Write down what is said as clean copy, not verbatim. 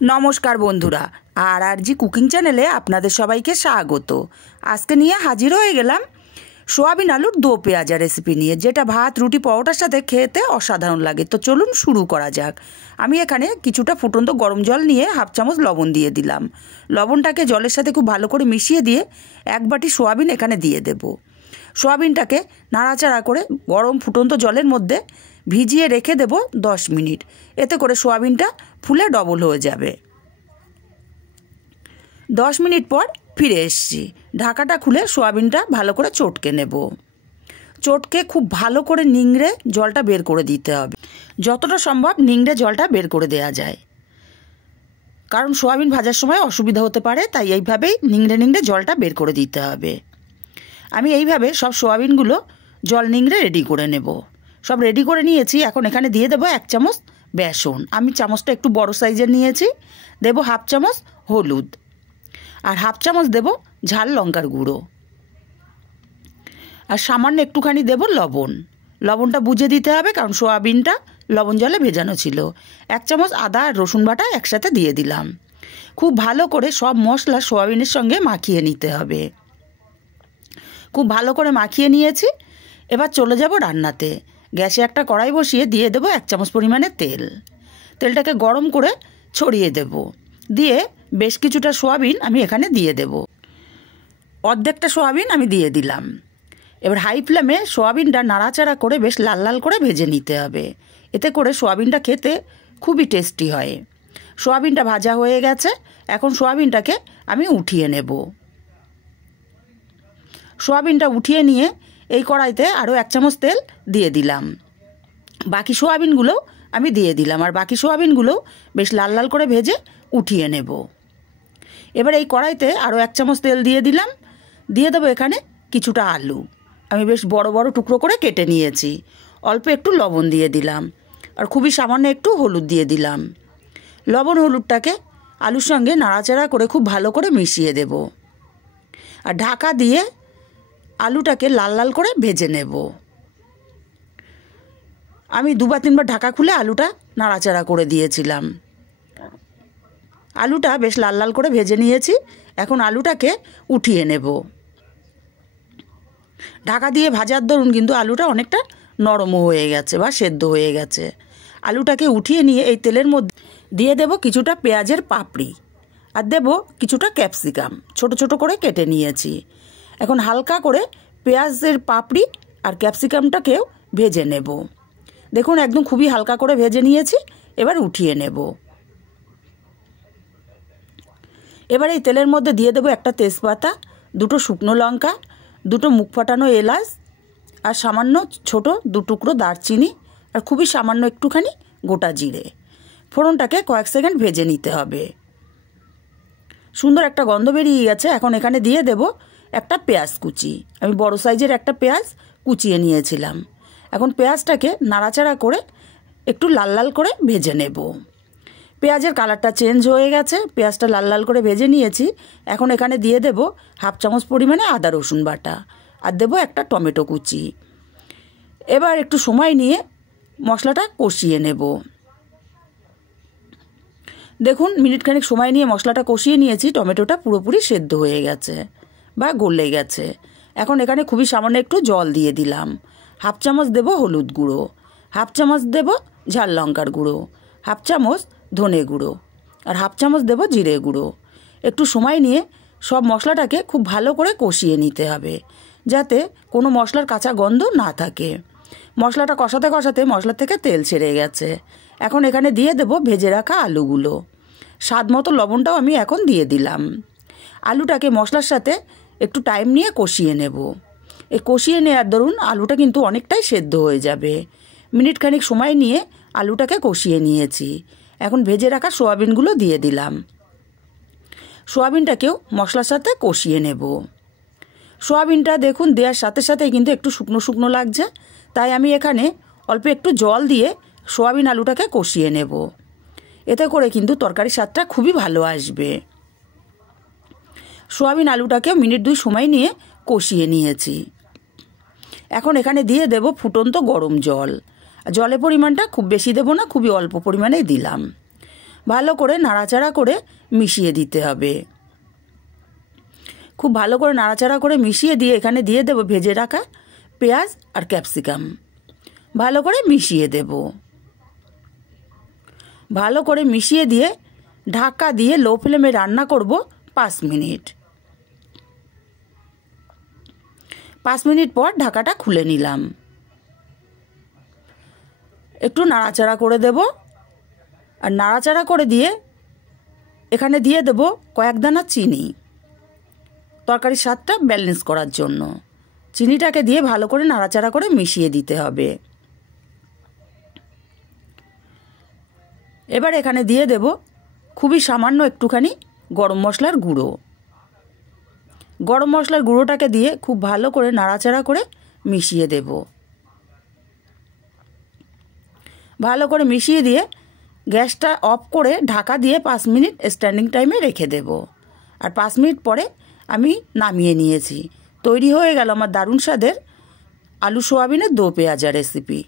নমস্কার বন্ধুরা, আর জি কুকিং চ্যানেলে আপনাদের সবাইকে স্বাগত। আজকে নিয়ে হাজির হয়ে গেলাম সোয়াবিন আলুর দো পেঁয়াজা রেসিপি নিয়ে, যেটা ভাত, রুটি, পরোটার সাথে খেতে অসাধারণ লাগে। তো চলুন শুরু করা যাক। আমি এখানে কিছুটা ফুটন্ত গরম জল নিয়ে হাফ চামচ লবণ দিয়ে দিলাম। লবণটাকে জলের সাথে খুব ভালো করে মিশিয়ে দিয়ে এক বাটি সোয়াবিন এখানে দিয়ে দেব। সোয়াবিনটাকে নাড়াচাড়া করে গরম ফুটন্ত জলের মধ্যে ভিজিয়ে রেখে দেব 10 মিনিট। এতে করে সোয়াবিনটা ফুলে ডবল হয়ে যাবে। 10 মিনিট পর ফিরে এসেছি। ঢাকাটা খুলে সোয়াবিনটা ভালো করে চটকে নেব। চটকে খুব ভালো করে নিংড়ে জলটা বের করে দিতে হবে। যতটা সম্ভব নিংড়ে জলটা বের করে দেওয়া যায়, কারণ সোয়াবিন ভাজার সময় অসুবিধা হতে পারে, তাই এইভাবেই নিংড়ে নিংড়ে জলটা বের করে দিতে হবে। আমি এইভাবে সব সোয়াবিনগুলো জল নিংড়ে রেডি করে নেব। সব রেডি করে নিয়েছি। এখন এখানে দিয়ে দেবো 1 চামচ বেসন। আমি চামচটা একটু বড় সাইজের নিয়েছি। দেব হাফ চামচ হলুদ, আর হাফ চামচ দেব ঝাল লঙ্কার গুঁড়ো, আর সামান্য একটুখানি দেব লবণ। লবণটা বুঝে দিতে হবে, কারণ সোয়াবিনটা লবণ জলে ভেজানো ছিল। 1 চামচ আদা আর রসুন বাটা একসাথে দিয়ে দিলাম। খুব ভালো করে সব মশলা সোয়াবিনের সঙ্গে মাখিয়ে নিতে হবে। খুব ভালো করে মাখিয়ে নিয়েছি। এবার চলে যাব রান্নাতে। গ্যাসে একটা কড়াই বসিয়ে দিয়ে দেবো 1 চামচ পরিমাণে তেল। তেলটাকে গরম করে ছড়িয়ে দেব। দিয়ে বেশ কিছুটা সোয়াবিন আমি এখানে দিয়ে দেব। অর্ধেকটা সোয়াবিন আমি দিয়ে দিলাম। এবার হাই ফ্লেমে সোয়াবিনটা নাড়াচাড়া করে বেশ লাল লাল করে ভেজে নিতে হবে। এতে করে সোয়াবিনটা খেতে খুবই টেস্টি হয়। সোয়াবিনটা ভাজা হয়ে গেছে। এখন সোয়াবিনটাকে আমি উঠিয়ে নেব। সোয়াবিনটা উঠিয়ে নিয়ে এই কড়াইতে আরও 1 চামচ তেল দিয়ে দিলাম। বাকি সোয়াবিনগুলো আমি দিয়ে দিলাম, আর বাকি সোয়াবিনগুলো বেশ লাল লাল করে ভেজে উঠিয়ে নেব। এবার এই কড়াইতে আরও 1 চামচ তেল দিয়ে দিলাম। দিয়ে দেবো এখানে কিছুটা আলু। আমি বেশ বড় বড় টুকরো করে কেটে নিয়েছি। অল্প একটু লবণ দিয়ে দিলাম, আর খুবই সামান্য একটু হলুদ দিয়ে দিলাম। লবণ হলুদটাকে আলুর সঙ্গে নাড়াচাড়া করে খুব ভালো করে মিশিয়ে দেব, আর ঢাকা দিয়ে আলুটাকে লাল লাল করে ভেজে নেব। আমি 2-3 বার ঢাকা খুলে আলুটা নাড়াচাড়া করে দিয়েছিলাম। আলুটা বেশ লাল লাল করে ভেজে নিয়েছি। এখন আলুটাকে উঠিয়ে নেব। ঢাকা দিয়ে ভাজার দরুন কিন্তু আলুটা অনেকটা নরমও হয়ে গেছে বা সেদ্ধ হয়ে গেছে। আলুটাকে উঠিয়ে নিয়ে এই তেলের মধ্যে দিয়ে দেব কিছুটা পেঁয়াজের পাপড়ি, আর দেব কিছুটা ক্যাপসিকাম ছোট ছোট করে কেটে নিয়েছি। এখন হালকা করে পেঁয়াজের পাপড়ি আর ক্যাপসিকামটাকেও ভেজে নেব। দেখুন একদম খুবই হালকা করে ভেজে নিয়েছি। এবার উঠিয়ে নেব। এবার এই তেলের মধ্যে দিয়ে দেবো একটা তেজপাতা, 2টো শুকনো লঙ্কা, 2টো মুখ ফাটানো এলাচ, আর সামান্য ছোট 2 টুকরো দারচিনি, আর খুবই সামান্য একটুখানি গোটা জিরে। ফোড়নটাকে কয়েক সেকেন্ড ভেজে নিতে হবে। সুন্দর একটা গন্ধ বেরিয়ে গেছে। এখন এখানে দিয়ে দেব একটা পেঁয়াজ কুচি। আমি বড় সাইজের একটা পেঁয়াজ কুচিয়ে নিয়েছিলাম। এখন পেঁয়াজটাকে নাড়াচাড়া করে একটু লাল লাল করে ভেজে নেব। পেঁয়াজের কালারটা চেঞ্জ হয়ে গেছে। পেঁয়াজটা লাল লাল করে ভেজে নিয়েছি। এখন এখানে দিয়ে দেব হাফ চামচ পরিমাণে আদা রসুন বাটা, আর দেব একটা টমেটো কুচি। এবার একটু সময় নিয়ে মশলাটা কষিয়ে নেব। দেখুন মিনিটখানেক সময় নিয়ে মশলাটা কষিয়ে নিয়েছি। টমেটোটা পুরোপুরি সেদ্ধ হয়ে গেছে বা গলে গেছে। এখন এখানে খুবই সামান্য একটু জল দিয়ে দিলাম। হাফ চামচ দেব হলুদ গুঁড়ো, হাফ চামচ দেব ঝাল লঙ্কার গুঁড়ো, হাফ চামচ ধনে গুঁড়ো, আর হাফ চামচ দেব জিরে গুঁড়ো। একটু সময় নিয়ে সব মশলাটাকে খুব ভালো করে কষিয়ে নিতে হবে, যাতে কোনো মশলার কাঁচা গন্ধ না থাকে। মশলাটা কষাতে কষাতে মশলা থেকে তেল ছেড়ে গেছে। এখন এখানে দিয়ে দেব ভেজে রাখা আলুগুলো। স্বাদ মতো লবণটাও আমি এখন দিয়ে দিলাম। আলুটাকে মশলার সাথে একটু টাইম নিয়ে কষিয়ে নেব। এই কষিয়ে নেওয়ার দরুন আলুটা কিন্তু অনেকটাই সেদ্ধ হয়ে যাবে। মিনিটখানিক সময় নিয়ে আলুটাকে কষিয়ে নিয়েছি। এখন ভেজে রাখা সোয়াবিনগুলো দিয়ে দিলাম। সোয়াবিনটাকেও মশলার সাথে কষিয়ে নেব। সোয়াবিনটা দেখুন দেওয়ার সাথে সাথে কিন্তু একটু শুকনো শুকনো লাগছে, তাই আমি এখানে অল্প একটু জল দিয়ে সোয়াবিন আলুটাকে কষিয়ে নেব। এতে করে কিন্তু তরকারির স্বাদটা খুবই ভালো আসবে। সোয়াবিন আলুটাকে মিনিট 2 সময় নিয়ে কষিয়ে নিয়েছি। এখন এখানে দিয়ে দেব ফুটন্ত গরম জল। জলের পরিমাণটা খুব বেশি দেব না, খুবই অল্প পরিমাণেই দিলাম। ভালো করে নাড়াচাড়া করে মিশিয়ে দিতে হবে। খুব ভালো করে নাড়াচাড়া করে মিশিয়ে দিয়ে এখানে দিয়ে দেব ভেজে রাখা পেঁয়াজ আর ক্যাপসিকাম। ভালো করে মিশিয়ে দেব। ভালো করে মিশিয়ে দিয়ে ঢাকা দিয়ে লো ফ্লেমে রান্না করব 5 মিনিট। 5 মিনিট পর ঢাকাটা খুলে নিলাম। একটু নাড়াচাড়া করে দেব। আর নাড়াচাড়া করে দিয়ে এখানে দিয়ে দেব কয়েক দানা চিনি, তরকারির স্বাদটা ব্যালেন্স করার জন্য। চিনিটাকে দিয়ে ভালো করে নাড়াচাড়া করে মিশিয়ে দিতে হবে। এবার এখানে দিয়ে দেব খুবই সামান্য একটুখানি গরম মশলার গুঁড়ো। গরম মশলার গুঁড়োটাকে দিয়ে খুব ভালো করে নাড়াচাড়া করে মিশিয়ে দেব। ভালো করে মিশিয়ে দিয়ে গ্যাসটা অফ করে ঢাকা দিয়ে 5 মিনিট স্ট্যান্ডিং টাইমে রেখে দেব। আর 5 মিনিট পরে আমি নামিয়ে নিয়েছি। তৈরি হয়ে গেল আমার দারুণ স্বাদের আলু সোয়াবিনের দো পেঁয়াজা রেসিপি।